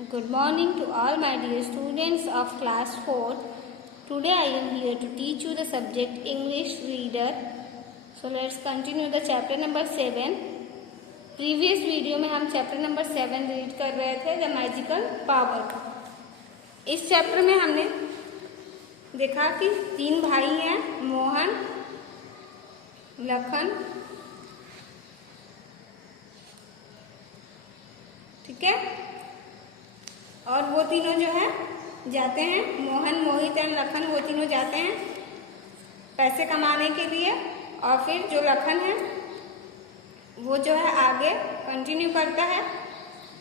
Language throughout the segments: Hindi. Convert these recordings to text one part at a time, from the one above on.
Good morning to all my dear students of class 4. Today I am here to teach you the subject English Reader. So let's continue the chapter number 7. Previous video में हम chapter number 7 रीड कर रहे थे The Magical Power. इस चैप्टर में हमने देखा कि 3 भाई हैं, मोहन, लखन, ठीक है, और वो तीनों जो है जाते हैं, मोहन, मोहित एंड लखन, वो तीनों जाते हैं पैसे कमाने के लिए। और फिर जो लखन है वो जो है आगे कंटिन्यू करता है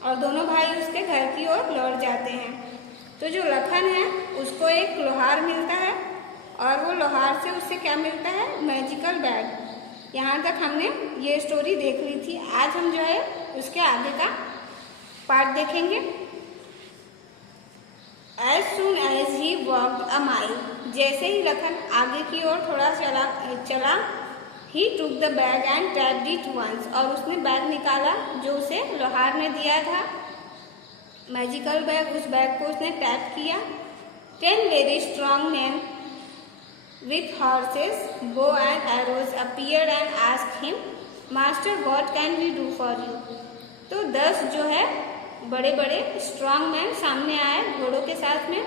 और दोनों भाई उसके घर की ओर लौट जाते हैं। तो जो लखन है उसको एक लोहार मिलता है और वो लोहार से उससे क्या मिलता है, मैजिकल बैग। यहाँ तक हमने ये स्टोरी देख ली थी। आज हम जो है उसके आगे का पार्ट देखेंगे। As soon as he walked a mile, जैसे ही लखन आगे की ओर थोड़ा चला he took the bag and tapped it once, और उसने बैग निकाला जो उसे लोहार ने दिया था, मैजिकल बैग। उस बैग को उसने टैप किया। 10 very strong men with horses, bow and arrows appeared and asked him, Master, what can we do for you? तो 10 जो है बड़े बड़े स्ट्रांग मैन सामने आए घोड़ों के साथ में,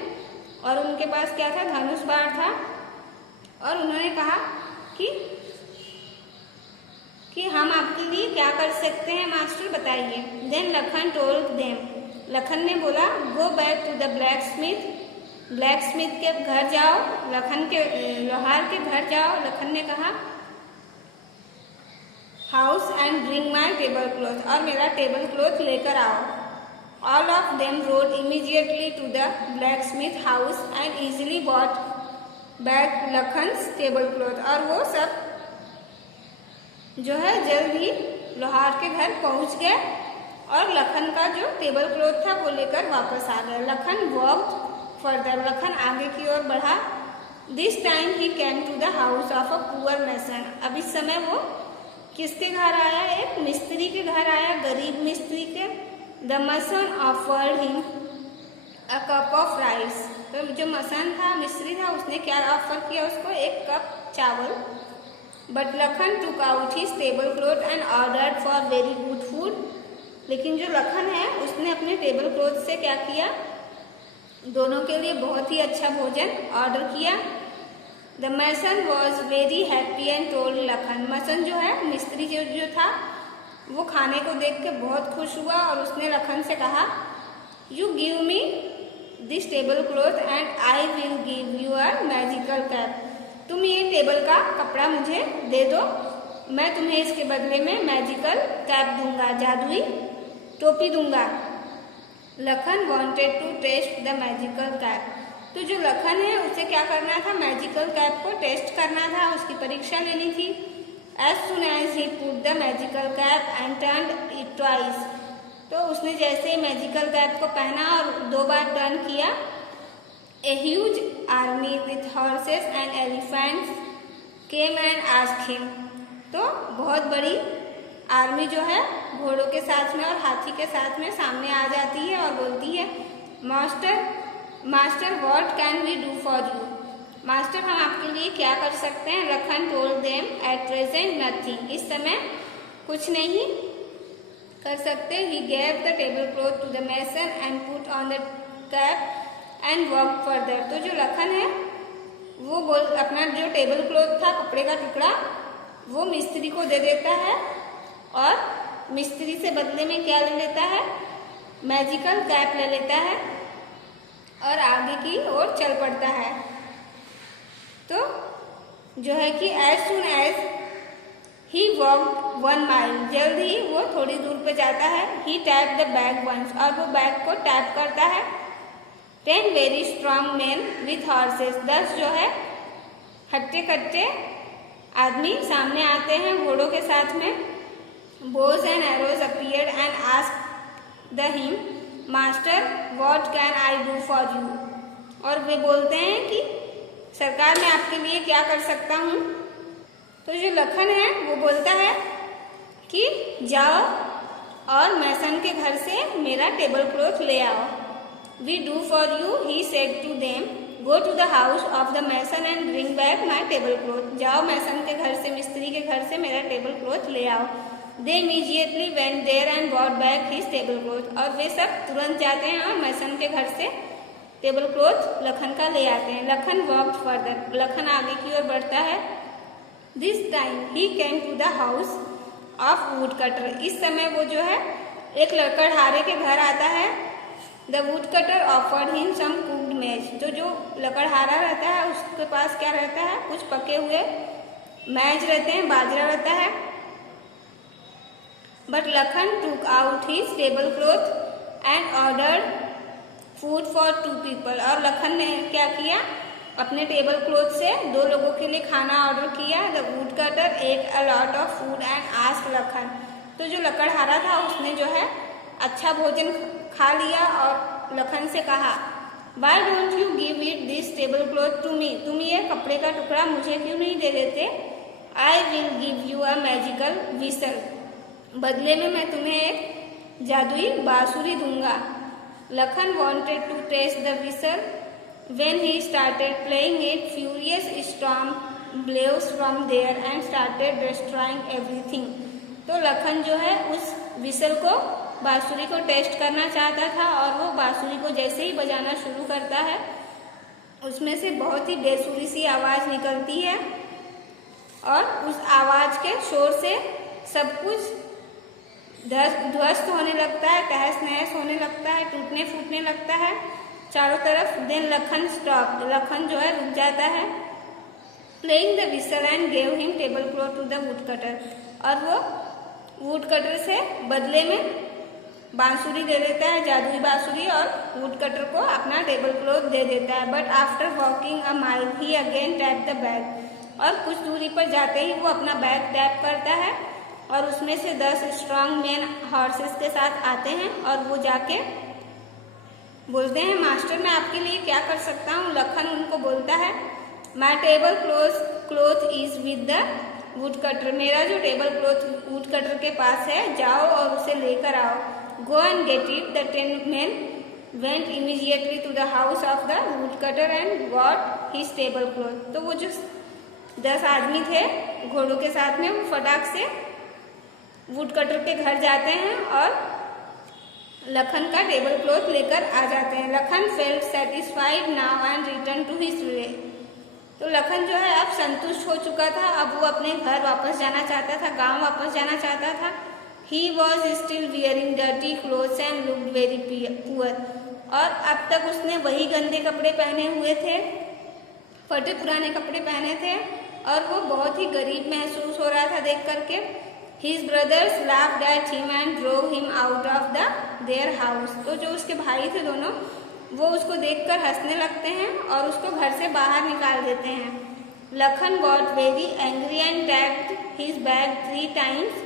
और उनके पास क्या था, धनुष बाण था। और उन्होंने कहा कि हम आपके लिए क्या कर सकते हैं मास्टर, बताइए। Then Lakhan told them, Lakhan ने बोला, go back to the blacksmith के घर जाओ, लखन के लोहार के घर जाओ। लखन ने कहा, house and bring my table cloth, और मेरा टेबल क्लॉथ लेकर आओ। All of them rode immediately to the blacksmith house and easily bought back Lakhan's tablecloth, और वो सब जो है जल्द ही लोहार के घर पहुंच गए और लखन का जो टेबल क्लॉथ था वो लेकर वापस आ गए। लखन वॉक्ड फर्दर, लखन आगे की ओर बढ़ा। This time he came to the house of a poor mason, अब इस समय वो किसके घर आया, एक मिस्त्री के घर आया, गरीब मिस्त्री के। The mason offered him a cup of rice, तो जो मसन था, मिस्त्री था, उसने क्या ऑफर किया उसको, एक कप चावल। But Lakhan took out his table cloth and ordered for very good food, लेकिन जो लखन है उसने अपने टेबल क्लॉथ से क्या किया, दोनों के लिए बहुत ही अच्छा भोजन ऑर्डर किया। The mason was very happy and told Lakhan, मसन जो है मिस्त्री जो था वो खाने को देख के बहुत खुश हुआ और उसने लखन से कहा, you give me this table cloth and I will give you a magical cap, तुम ये टेबल का कपड़ा मुझे दे दो, मैं तुम्हें इसके बदले में मैजिकल कैप दूंगा, जादुई टोपी दूंगा। Lakhan wanted to test the magical cap, तो जो लखन है उसे क्या करना था, मैजिकल कैप को टेस्ट करना था, उसकी परीक्षा लेनी थी। As soon as he put the magical cap and turned it twice, तो उसने जैसे ही मैजिकल कैप को पहना और 2 बार टर्न किया, a huge army with horses and elephants came and asked him, तो बहुत बड़ी आर्मी जो है घोड़ों के साथ में और हाथी के साथ में सामने आ जाती है और बोलती है, master what can we do for you, master हम आपके लिए क्या कर सकते हैं। Lakhan told them, at present nothing, इस समय कुछ नहीं कर सकते। He gave the tablecloth to the mason and put on the cap and walk further, तो जो लखन है वो अपना जो टेबल क्लॉथ था, कपड़े का टुकड़ा, वो मिस्त्री को दे देता है और मिस्त्री से बदले में क्या ले लेता है, मैजिकल कैप ले लेता है और आगे की ओर चल पड़ता है। तो जो है कि as soon as he walked 1 mile, जल्द ही वो थोड़ी दूर पे जाता है। he tapped the bag once, और वो बैग को टैप करता है। 10 very strong men with horses, 10 जो है हट्टे कट्टे आदमी सामने आते हैं घोड़ों के साथ में। bows and arrows appeared and asked him, master what can I do for you, और वे बोलते हैं कि सरकार मैं आपके लिए क्या कर सकता हूँ। तो जो लखन है वो बोलता है कि जाओ और मैसन के घर से मेरा टेबल क्लॉथ ले आओ। We do for you he said to them, go to the house of the mason and bring back my tablecloth. जाओ मैसन के घर से, मिस्त्री के घर से मेरा टेबल क्लॉथ ले आओ। They immediately went there and bought back his table cloth. और वे सब तुरंत जाते हैं और मैसन के घर से टेबल क्लॉथ लखन का ले आते हैं। लखन वॉक्ड फर्दर, लखन आगे की ओर बढ़ता है। This time he came to the house of woodcutter. इस समय वो जो है एक लकड़हारे के घर आता है। The woodcutter offered him some cooked mash. तो जो लकड़हारा रहता है उसके पास क्या रहता है, कुछ पके हुए मैज रहते हैं, बाजरा रहता है। बट लखन टूक out his table cloth and ordered food for 2 people. और लखन ने क्या किया, अपने टेबल क्लॉथ से 2 लोगों के लिए खाना ऑर्डर किया। The wood cutter at a lot of food and asked Lakhan. तो जो लकड़हारा था उसने जो है अच्छा भोजन खा लिया और लखन से कहा, why don't you give it this tablecloth to me. तुम ये कपड़े का टुकड़ा मुझे क्यों नहीं दे देते। I will give you a magical whistle. बदले में मैं तुम्हें एक जादुई बांसुरी दूंगा। Lakhan wanted to taste the whistle. When he started playing it, furious storm blew from there and started destroying everything. तो लखन जो है उस विसल को, बांसुरी को टेस्ट करना चाहता था और वो बांसुरी को जैसे ही बजाना शुरू करता है उसमें से बहुत ही बेसुरी सी आवाज निकलती है और उस आवाज के शोर से सब कुछ ध्वस्त होने लगता है, तहस नहस होने लगता है, टूटने फूटने लगता है चारों तरफ। देन लखन स्टॉप, लखन जो है रुक जाता है। Playing the whistle and gave him tablecloth to the woodcutter. और वो वुड कटर से बदले में बांसुरी दे देता है, जादुई बांसुरी, और वुड कटर को अपना टेबल क्लॉथ दे देता है। But after walking a mile he again tap the bag. और कुछ दूरी पर जाते ही वो अपना बैग टैप करता है और उसमें से 10 स्ट्रांग मैन हॉर्सेस के साथ आते हैं और वो जाके बोलते हैं, मास्टर मैं आपके लिए क्या कर सकता हूँ। लखन उनको बोलता है, माई table cloth is with the wood cutter. मेरा जो टेबल क्लॉथ वुड कटर के पास है, जाओ और उसे लेकर आओ। Go and get it. The 10 men went immediately to the house of the woodcutter and got his table cloth. तो वो जो 10 आदमी थे घोड़ों के साथ में, वो फटाक से वुड कटर के घर जाते हैं और लखन का टेबल क्लॉथ लेकर आ जाते हैं। Lakhan felt satisfied now and return to his way. तो लखन जो है अब संतुष्ट हो चुका था, अब वो अपने घर वापस जाना चाहता था, गांव वापस जाना चाहता था। He was still wearing dirty clothes and looked very poor. और अब तक उसने वही गंदे कपड़े पहने हुए थे, फटे पुराने कपड़े पहने थे और वो बहुत ही गरीब महसूस हो रहा था देख करके। His brothers laughed at him and drove him out of their house. तो जो उसके भाई थे दोनों, वो उसको देखकर हंसने लगते हैं और उसको घर से बाहर निकाल देते हैं। Lakhan got very angry and tapped his bag 3 times.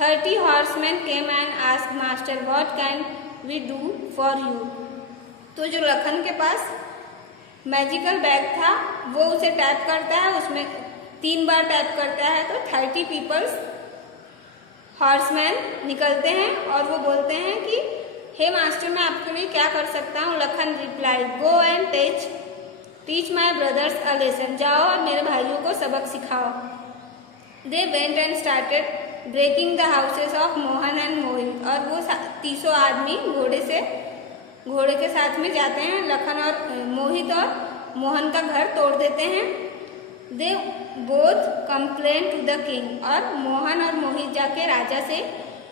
30 horsemen came and asked master, what can we do for you? तो जो लखन के पास मैजिकल बैग था वो उसे टैप करता है, उसमें 3 बार टैप करता है तो 30 पीपल्स हॉर्समैन निकलते हैं और वो बोलते हैं कि हे मास्टर मैं आपके लिए क्या कर सकता हूँ। Lakhan reply, go and teach my brothers a lesson. जाओ और मेरे भाइयों को सबक सिखाओ। They went and started breaking the houses of Mohan and Mohit. और वो 300 आदमी घोड़े के साथ में जाते हैं। लखन और मोहित और मोहन का घर तोड़ देते हैं। They both complain to the king. और मोहन और मोहित जाके राजा से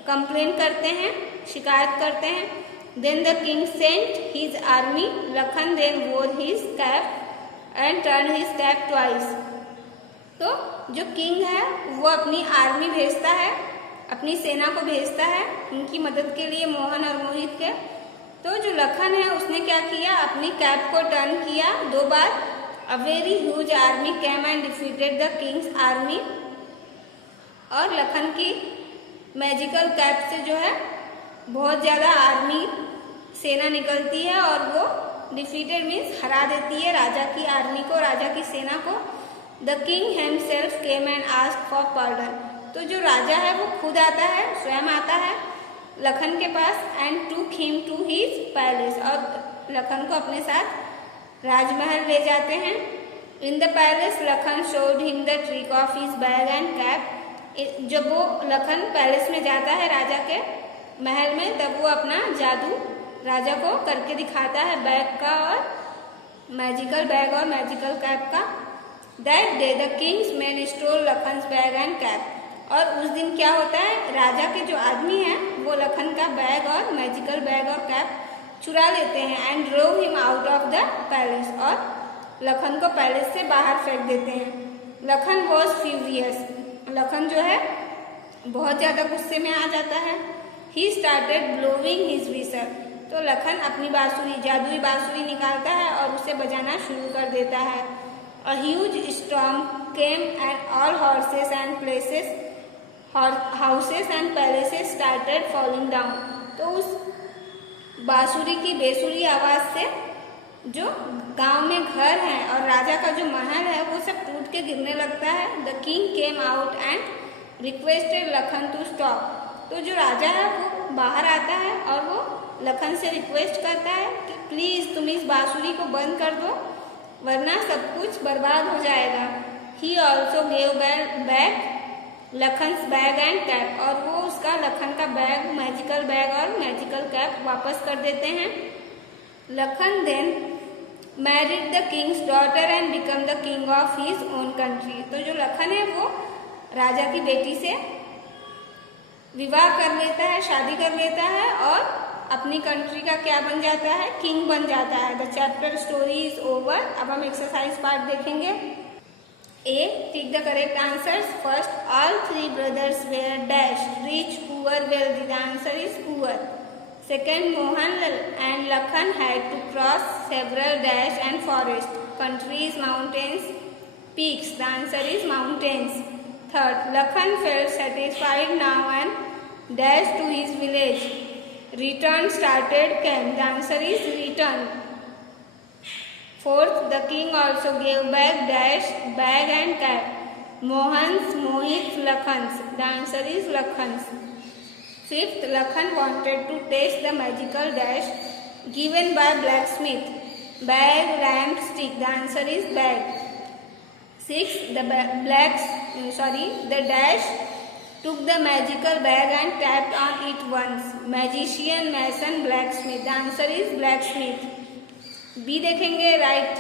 कंप्लेन करते हैं, शिकायत करते हैं। Then the king sent his army. Lakhan then wore his cap and turn his cap twice. तो जो किंग है वो अपनी आर्मी भेजता है, अपनी सेना को भेजता है उनकी मदद के लिए, मोहन और मोहित के। तो जो लखन है उसने क्या किया, अपनी कैप को टर्न किया 2 बार। A very huge army came and defeated the king's army। और लखन की मैजिकल कैप से जो है बहुत ज्यादा आर्मी सेना निकलती है और वो डिफीटेड मीन्स हरा देती है राजा की आर्मी को, राजा की सेना को। The king himself came and asked for pardon. तो जो राजा है वो खुद आता है, स्वयं आता है लखन के पास and took him to his palace, और लखन को अपने साथ राजमहल ले जाते हैं। In the palace Lakhan showed him the trick of his bag and cap. जब वो लखन पैलेस में जाता है राजा के महल में, तब वो अपना जादू राजा को करके दिखाता है, बैग का और मैजिकल बैग और मैजिकल कैप का। That day the king's man stole Lakhan's bag and cap. और उस दिन क्या होता है, राजा के जो आदमी हैं वो लखन का बैग और मैजिकल बैग और कैप चुरा लेते हैं। And drove him out of the palace, और लखन को पैलेस से बाहर फेंक देते हैं। लखन वॉज फ्यूरियस, लखन जो है बहुत ज्यादा गुस्से में आ जाता है। He started blowing his whistle, तो लखन अपनी बांसुरी, जादुई बांसुरी निकालता है और उसे बजाना शुरू कर देता है। A huge storm came and all horses and places houses and palaces started falling down. तो उस बांसुरी की बेसुरी आवाज से जो गांव में घर हैं और राजा का जो महल है वो सब टूट के गिरने लगता है। The king came out and requested Lakhan to stop. तो जो राजा है वो बाहर आता है और वो लखन से रिक्वेस्ट करता है कि प्लीज तुम इस बांसुरी को बंद कर दो, वरना सब कुछ बर्बाद हो जाएगा। He also gave back Lakhan's bag and cap, और वो उसका लखन का बैग, मैजिकल बैग और मैजिकल कैप वापस कर देते हैं। Lakhan then married the king's daughter and become the king of his own country. तो जो लखन है वो राजा की बेटी से विवाह कर लेता है, शादी कर लेता है और अपनी कंट्री का क्या बन जाता है, किंग बन जाता है। The chapter story is over. अब हम एक्सरसाइज पार्ट देखेंगे। A. Take the correct answers. First, all three brothers were dash, rich, poor, wealthy. The answer is poor. Second, Mohan and Lakhan had to cross several dash and forest, countries, mountains, peaks. The answer is mountains. Third, Lakhan felt satisfied now and dashed to his village. Return started came. The answer is return. Fourth, the king also gave back dash, bag and cap. Mohan's, Mohit's, Lakhan's. The answer is Lakhan's. Fifth, Lakhan wanted to taste the magical dash given by blacksmith. Bag, lamp, stick. The answer is bag. Sixth, the dash took the magical bag and tapped on it once. Magician, mason, blacksmith. The answer is blacksmith. B देखेंगे, right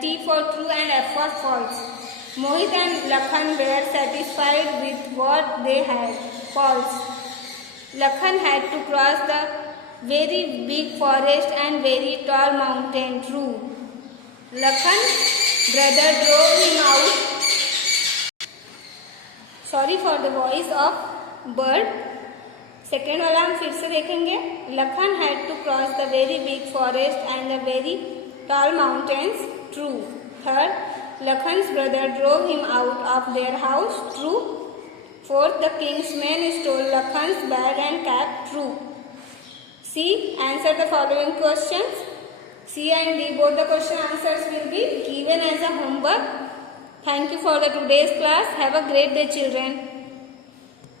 T for true and F for false. Mohit and Lakhan were satisfied with what they had. False. Lakhan had to cross the very big forest and very tall mountain. True. Lakhan brother drove him out. Sorry for the voice of bird. Second वाला हम फिर से देखेंगे। Lakhan had to cross the very big forest and the very tall mountains. True. Third, लखन्स brother drove him out of their house. True. Fourth, the king's man stole Lakhan's bag and cap. True. C, answer the following questions. C and D, both the question answers will be given as a homework. Thank you for the today's class. Have a great day, children.